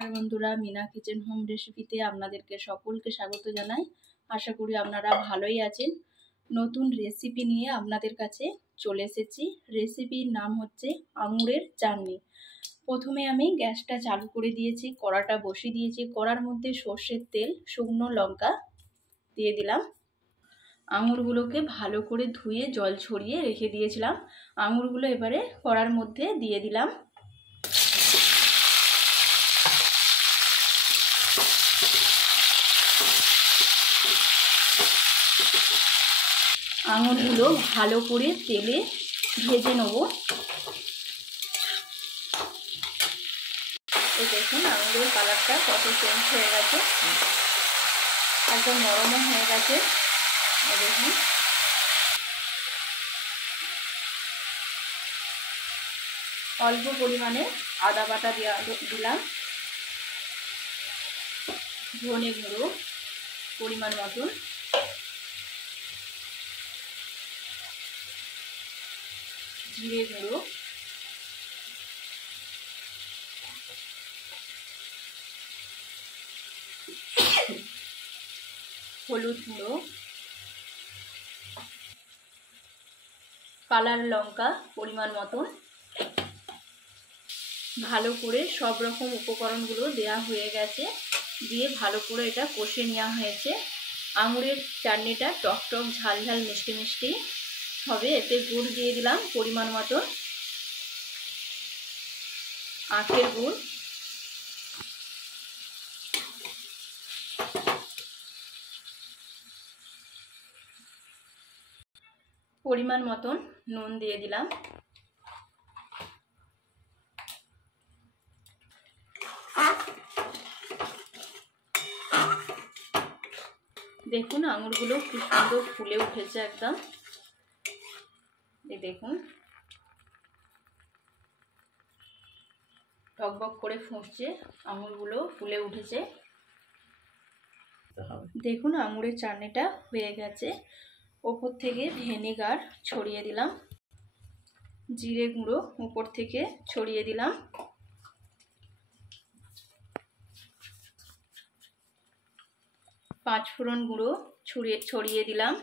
বন্ধুরা, Mina kitchen home রেসিপিতে আপনাদেরকে সকলকে স্বাগত জানাই। আশা করি আপনারা ভালোই আছেন। নতুন রেসিপি নিয়ে আপনাদের কাছে চলে এসেছি। রেসিপির নাম হচ্ছে আঙুরের চাটনি। প্রথমে আমি গ্যাসটা চালু করে দিয়েছি, কড়াটা বসিয়ে দিয়েছি। কড়ার মধ্যে সর্ষের তেল, শুকনো লঙ্কা দিয়ে দিলাম। আঙুরগুলোকে ভালো করে ধুয়ে জল ছড়িয়ে রেখে দিয়েছিলাম। আঙুরগুলো এবারে কড়ার মধ্যে দিয়ে দিলাম। আঙুরগুলো ভালো করে তেলে ভেজে নেব। এই দেখুন আঙুরের কালারটা কত চেঞ্জ হয়ে গেছে, একদম নরম হয়ে গেছে। এই দেখুন অল্প পরিমাণে আদা বাটা দিলাম, ধনে গুঁড়ো পরিমাণ মতন, জিরে গুঁড়ো, হলুদ গুঁড়ো, কালার লঙ্কা পরিমাণ মতন। ভালো করে সব রকম উপকরণগুলো দেয়া হয়ে গেছে, দিয়ে ভালো করে এটা কষে নেওয়া হয়েছে। আঙুরের চাটনিটা টক টক ঝাল ঝাল মিষ্টি মিষ্টি হবে। এতে গুড় দিয়ে দিলাম পরিমাণ মতো, আখের গুড়, পরিমাণ মতন নুন দিয়ে দিলাম। দেখুন আঙুরগুলো খুব সুন্দর ফুলে উঠেছে একদম। এই দেখুন টকবক করে ফুটছে, আঙুরগুলো ফুলে উঠেছে। দেখুন আঙুরের চাটনিটা হয়ে গেছে। ওপর থেকে ভিনেগার ছড়িয়ে দিলাম, জিরে গুঁড়ো উপর থেকে ছড়িয়ে দিলাম, পাঁচফোড়ন গুঁড়ো ছড়িয়ে দিলাম,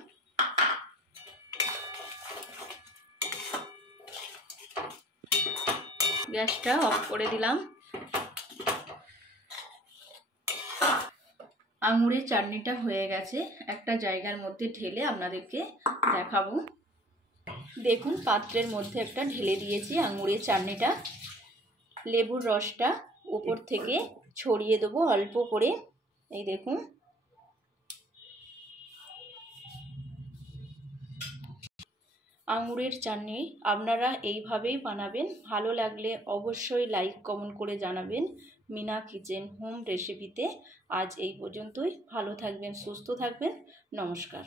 গ্যাসটা অফ করে দিলাম। আঙুরের চাটনিটা হয়ে গেছে, একটা জায়গার মধ্যে ঢেলে আপনাদেরকে দেখাবো। দেখুন পাত্রের মধ্যে একটা ঢেলে দিয়েছি আঙুরের চাটনিটা। লেবুর রসটা উপর থেকে ছড়িয়ে দেবো অল্প করে। এই দেখুন আঙুরের চাটনি আপনারা এইভাবেই বানাবেন। ভালো লাগলে অবশ্যই লাইক কমেন্ট করে জানাবেন। মিনা কিচেন হোম রেসিপিতে আজ এই পর্যন্তই। ভালো থাকবেন, সুস্থ থাকবেন, নমস্কার।